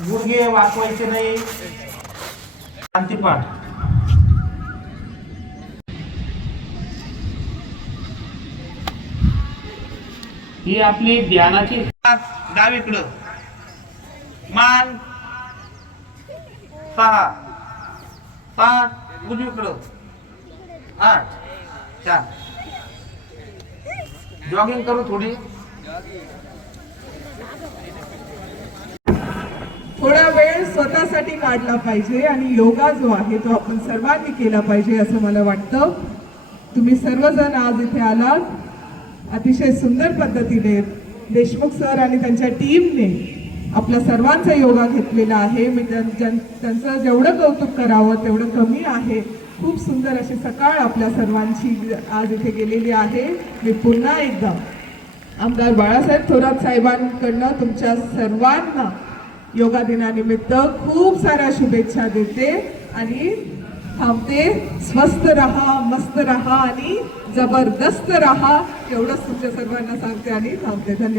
गुडघे वाकवायचे नाही. शांतीपाठ. ही आपली ध्यानाची डावीकडं. मान सहा. सात उजवीकडं. आठ. चार. जॉगिंग करू थोडी. थोडा वेळ स्वतःसाठी काढला पाहिजे आणि योगा जो आहे तो आपण सर्वांनी केला पाहिजे असं मला वाटतं. तुम्ही सर्वजण आज इथे आलात. अतिशय सुंदर पद्धतीने देशमुख सर आणि त्यांच्या टीमने आपल्या सर्वांचा योगा घेतलेला आहे. मी त्यांचं जेवढं कौतुक करावं तेवढं कमी आहे. खूप सुंदर अशी सकाळ आपल्या सर्वांची आज इथे गेलेली आहे. मी पुन्हा एकदा आमदार बाळासाहेब थोरात साहेबांकडनं तुमच्या सर्वांना योगा दिनानिमित्त खूप साऱ्या शुभेच्छा देते आणि थांबते. स्वस्त रहा मस्त रहा आणि जबरदस्त रहा. एवढंच तुमच्या सर्वांना सांगते आणि थांबते. धन्यवाद.